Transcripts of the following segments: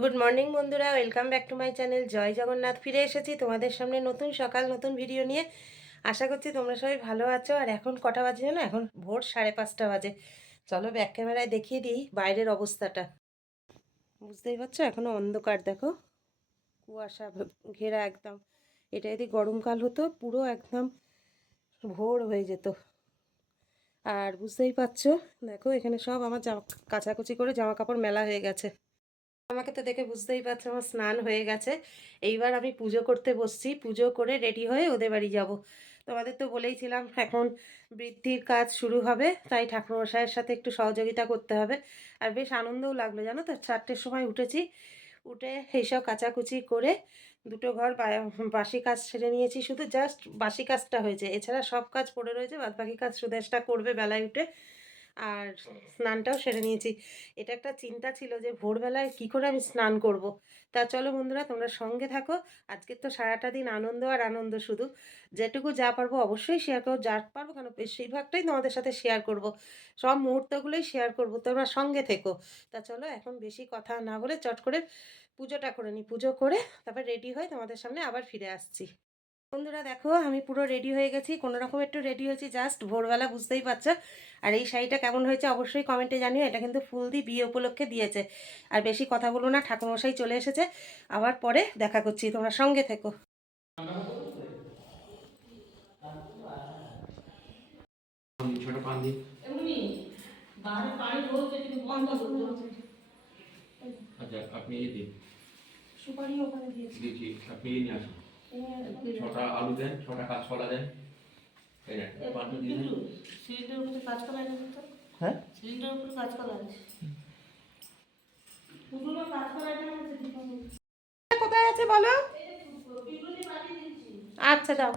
Good morning বন্ধুরা। Welcome back to my channel জয় জগন্নাথ ফিরে এসেছি তোমাদের সামনে নতুন সকাল, নতুন ভিডিও নিয়ে। আশা করছি তোমরা সবাই ভালো আছো। আর এখন কটা বাজে জানো? এখন ভোর সাড়ে পাঁচটা বাজে। চলো ব্যাক ক্যামেরায় দেখিয়ে দিই বাইরের অবস্থাটা। বুঝতেই পারছ? এখনও অন্ধকার, দেখো। কুয়াশা ঘেরা একদম। এটা যদি গরমকাল হতো, পুরো একদম ভোর হয়ে যেত। আর বুঝতেই পারছ? দেখো, এখানে সব আমার জামা কাচাকুচি করে জামা কাপড় মেলা হয়ে গেছে। আমাকে তো দেখে বুঝতেই পারছ, আমার স্নান হয়ে গেছে। এইবার আমি পুজো করতে বসছি। পুজো করে রেডি হয়ে ওদের বাড়ি যাব। তোমাদের তো বলেইছিলাম, এখন বৃদ্ধির কাজ শুরু হবে, তাই ঠাকুরমশাইয়ের সাথে একটু সহযোগিতা করতে হবে। আর বেশ আনন্দও লাগল, জানো তো? চারটের সময় উঠেছি, উঠে এইসব কাচাকুচি করে দুটো ঘর বাসি কাজ সেরে নিয়েছি। শুধু জাস্ট বাসি কাজটা হয়েছে। এছাড়া সব কাজ পড়ে রয়েছে বাদ বাকি কাজ সুদেশটা করবে বেলায় উঠে। আর স্নানটাও সেরে নিয়েছি। এটা একটা চিন্তা ছিল যে ভোরবেলায় কি করে আমি স্নান করব। তা চলো বন্ধুরা, তোমরা সঙ্গে থাকো। আজকে তো সারাটা দিন আনন্দ আর আনন্দ শুধু। যেটুকু যা পারব অবশ্যই শেয়ার করব যা পারব কেন, বেশিরভাগটাই তোমাদের সাথে শেয়ার করব। সব মুহূর্তগুলোই শেয়ার করব। তোমরা সঙ্গে থেকো। তা চলো, এখন বেশি কথা না বলে চট করে পুজোটা করে নিই পুজো করে তারপর রেডি হয়ে তোমাদের সামনে আবার ফিরে আসছি। বন্ধুরা দেখো আমি পুরো রেডি হয়ে গেছি। কোনো রকম একটু রেডি হয়েছি জাস্ট ভোরবেলা বুঝতেই পারছ। আর এই শাড়িটা কেমন হয়েছে অবশ্যই কমেন্টে জানিও এটা কিন্তু ফুল দিয়ে বিয়ে উপলক্ষে দিয়েছে। আর বেশি কথা বলো না ঠাকুরমশাই চলে এসেছে। আবার পরে দেখা করছি তোমরা সঙ্গে থেকো। আচ্ছা আপনি এই দিন। সুপারি ওখানে দিয়েছি। আপনি এই নিয়ে আসুন। ছটা আলু দেন ছটা কাঁচকলা দেন। হ্যাঁ সিলিন্ডার উপরে কাজ করা আছে করা কোথায় আছে বলো? আচ্ছা দাও।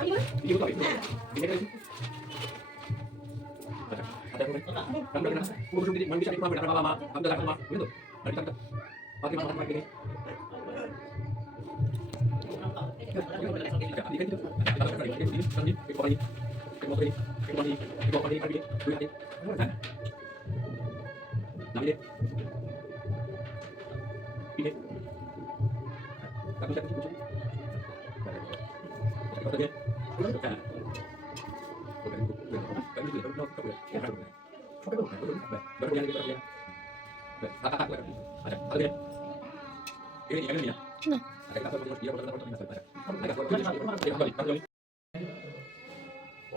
আইয়া মটর হ্যাঁ বলে এই যে কথা এই যে কথা এই যে আচ্ছা আচ্ছা করে আমরা না পুরো শুনতে মন বিচার করতে বাবা মা আমরা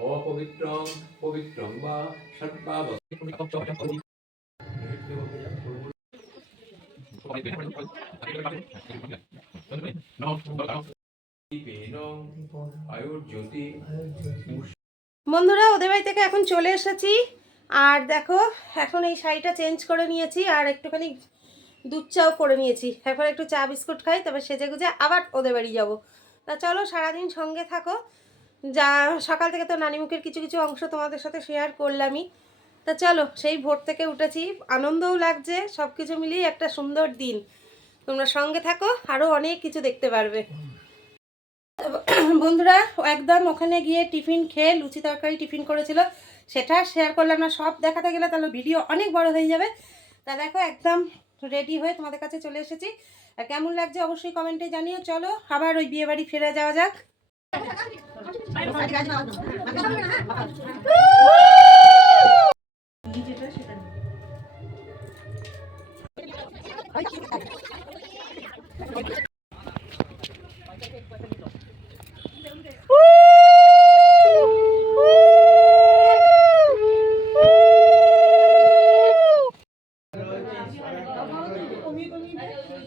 অপবিত্রং পবিত্রং বা সর্বাব বন্ধুরা ওদের বাড়ি থেকে এখন চলে এসেছি। আর দেখো এখন এই শাড়িটা চেঞ্জ করে নিয়েছি। আর একটুখানি দুধ চাও করে নিয়েছি। এখন একটু চা বিস্কুট খাই তবে সেজে গুজে আবার ওদের বাড়ি যাব। তা চলো, সারাদিন সঙ্গে থাকো। যা, সকাল থেকে তো নানিমুখের কিছু কিছু অংশ তোমাদের সাথে শেয়ার করলামই। তা চলো, সেই ভোর থেকে উঠেছি। আনন্দও লাগছে সব কিছু মিলিয়ে একটা সুন্দর দিন। তোমরা সঙ্গে থাকো আরও অনেক কিছু দেখতে পারবে। বন্ধুরা একদম ওখানে গিয়ে টিফিন খেয়ে লুচি তরকারি টিফিন করেছিল। সেটা শেয়ার করলাম না। সব দেখাতে গেলে তাহলে ভিডিও অনেক বড় হয়ে যাবে। তা দেখো, একদম রেডি হয়ে তোমাদের কাছে চলে এসেছি। কেমন লাগছে অবশ্যই কমেন্টে জানিও। চলো, আবার ওই বিয়ে বাড়ি ফেরা যাওয়া যাক।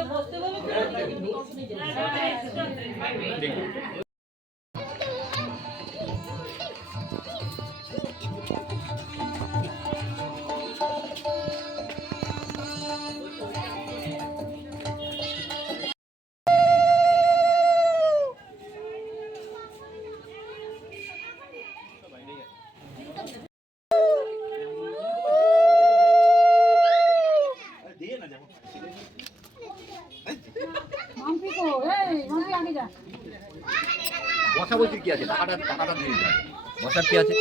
ওদের বসতে বসা বলছি কি আছে? টাকাটা টাকাটা দিয়ে বসার কি আছে?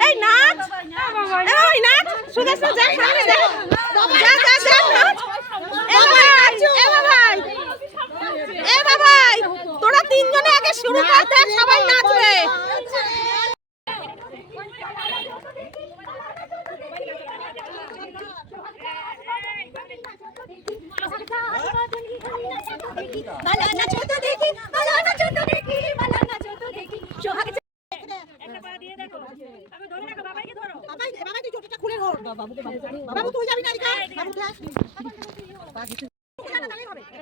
এই নাচ! এই নাচ! সামনে যা যা যা। তিনজনে আগে শুরু কর দেখ সবাই নাচবে মালা নাচো তো দেখি মালা নাচো তো দেখি মালা নাচো তো দেখি সোহাগ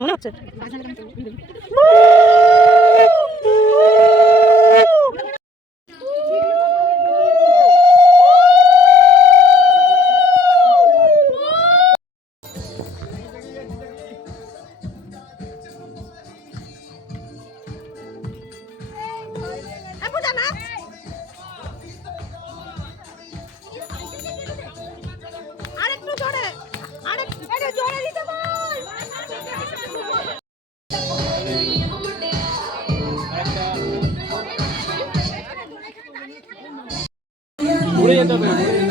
মনে হচ্ছে যাবে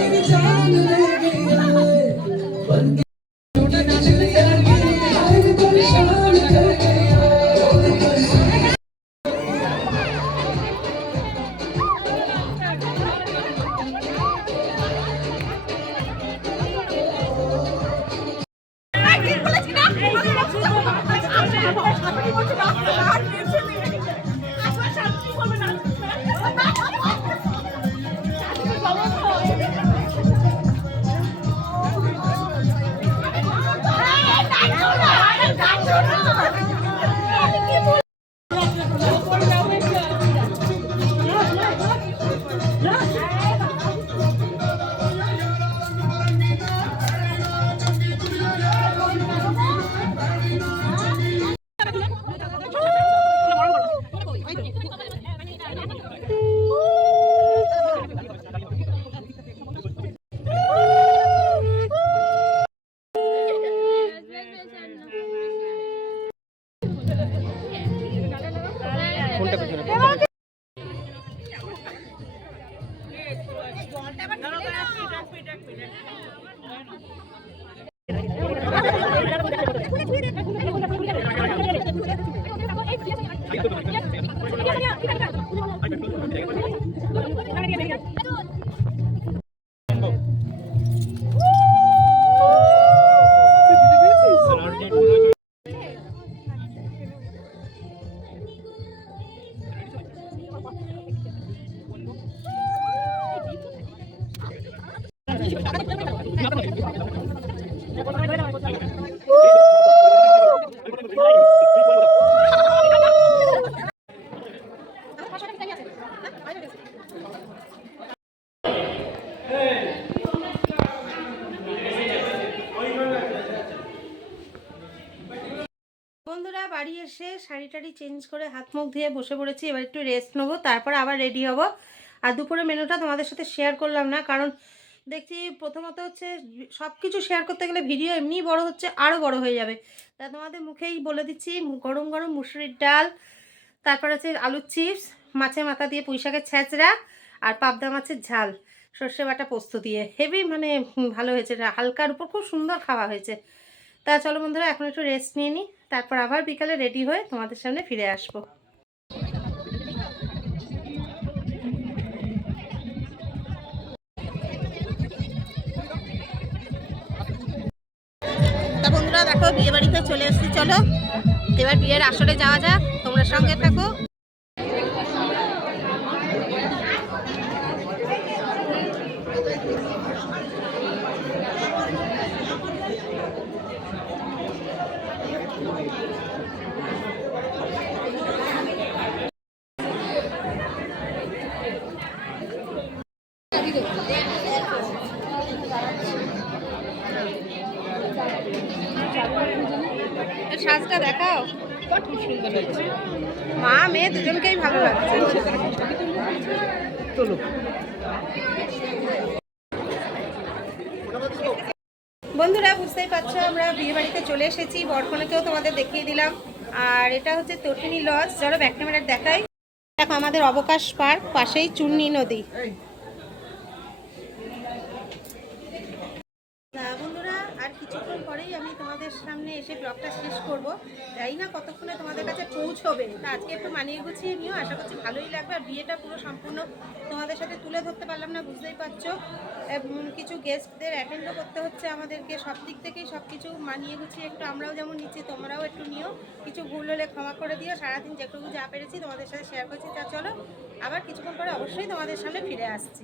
বন্ধুরা, বাড়ি এসে শাড়ি টাড়ি চেঞ্জ করে হাত মুখ ধুয়ে বসে পড়েছি। এবার একটু রেস্ট নেব, তারপর আবার রেডি হব। আর দুপুরে মেনুটা তোমাদের সাথে শেয়ার করলাম না, কারণ দেখছি প্রথমত হচ্ছে সব কিছু শেয়ার করতে গেলে ভিডিও এমনিই বড় হচ্ছে আরও বড় হয়ে যাবে। তা তোমাদের মুখেই বলে দিচ্ছি গরম গরম মুসুরির ডাল, তারপর আছে আলুর চিপস মাছের মাথা দিয়ে পুঁই শাকের ছ্যাঁচড়া আর পাবদা মাছের ঝাল, সর্ষে বাটা পোস্ত দিয়ে। হেভি মানে ভালো হয়েছে, হালকার উপর খুব সুন্দর খাওয়া হয়েছে। তা চলো বন্ধুরা, এখন একটু রেস্ট নিয়ে নিই তারপর আবার বিকালে রেডি হয়ে তোমাদের সামনে ফিরে আসব। তা বন্ধুরা, দেখো বিয়ে বাড়িতে চলে এসেছি, চলো। এবার বিয়ের আসরে যাওয়া যাক, তোমরা সঙ্গে থাকো এর সাজটা দেখাও খুব সুন্দর হয়েছে মা মেয়ে দুজনকেই ভালো লাগছে বন্ধুরা বুঝতেই পারছ আমরা বিয়ে বাড়িতে চলে এসেছি বরকনেকেও তোমাদের দেখিয়ে দিলাম। আর এটা হচ্ছে তটিনী লজ যারা ব্যাক ক্যামেরার দেখাই। দেখো আমাদের অবকাশ পার্ক পাশেই চুন্নি নদী। কিছুক্ষণ পরেই আমি তোমাদের সামনে এসে ব্লগটা শেষ করব। যাই না কতক্ষণে তোমাদের কাছে পৌঁছবে। তা আজকে একটু মানিয়ে গুছিয়ে নিও। আশা করছি ভালোই লাগবে। আর বিয়েটা পুরো সম্পূর্ণ তোমাদের সাথে তুলে ধরতে পারলাম না, বুঝতেই পারছ। কিছু গেস্টদের অ্যাটেন্ডও করতে হচ্ছে আমাদেরকে। সব দিক থেকেই সব কিছু মানিয়ে গুছিয়ে একটু আমরাও যেমন নিচ্ছি, তোমরাও একটু নিও। কিছু ভুল হলে ক্ষমা করে দিও। সারাদিন যেটুকু যা পেরেছি তোমাদের সাথে শেয়ার করছি, তা চলো। আবার কিছুক্ষণ পরে অবশ্যই তোমাদের সামনে ফিরে আসছি।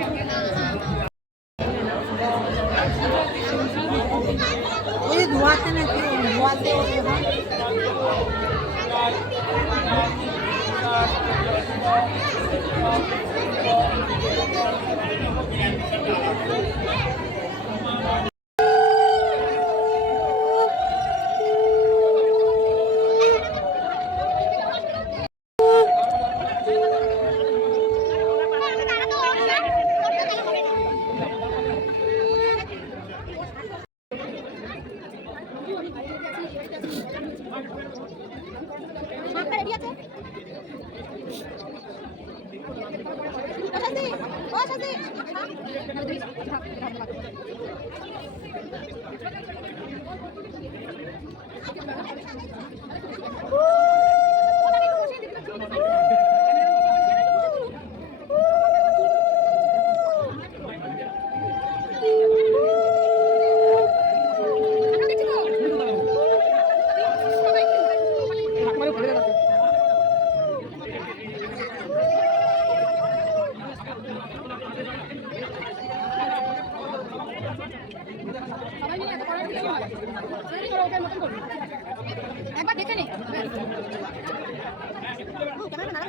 না।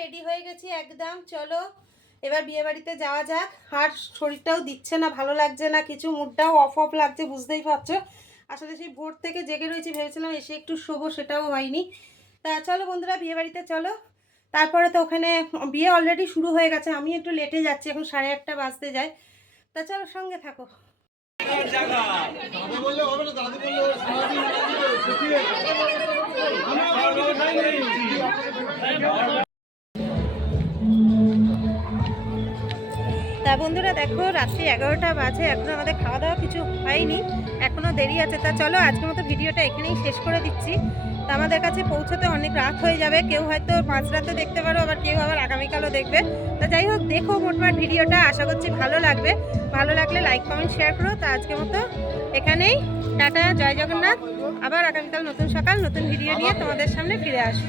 রেডি হয়ে গেছি একদম, চলো। এবার বিয়ে বাড়িতে যাওয়া যাক। আর শরীরটাও দিচ্ছে না, ভালো লাগছে না, কিছু মুডটাও অফ অফ লাগছে, বুঝতেই পারছ? আসলে সেই ভোর থেকে জেগে রয়েছি, ভেবেছিলাম এসে একটু শোবো, সেটাও হয়নি। তা চলো বন্ধুরা বিয়ে বাড়িতে চলো। তারপরে তো ওখানে বিয়ে অলরেডি শুরু হয়ে গেছে, আমি একটু লেটে যাচ্ছি, এখন সাড়ে আটটা বাজতে যায়। তা চলো, সঙ্গে থাকো। তা বন্ধুরা দেখো, রাত্রি এগারোটা বাজে, এখনও আমাদের খাওয়া দাওয়া কিছু হয়নি এখনও দেরি আছে। তা চলো, আজকের মতো ভিডিওটা এখানেই শেষ করে দিচ্ছি। তা আমাদের কাছে পৌঁছাতে অনেক রাত হয়ে যাবে, কেউ হয়তো পাঁচ রাতে দেখতে পারো, আবার কেউ আবার আগামীকালও দেখবে। তা যাই হোক, দেখো মোটমাট ভিডিওটা, আশা করছি ভালো লাগবে। ভালো লাগলে লাইক, কমেন্ট, শেয়ার করো। তা আজকের মতো এখানেই। টাটা, জয় জগন্নাথ। আবার আগামীকাল নতুন সকাল, নতুন ভিডিও নিয়ে তোমাদের সামনে ফিরে আসব।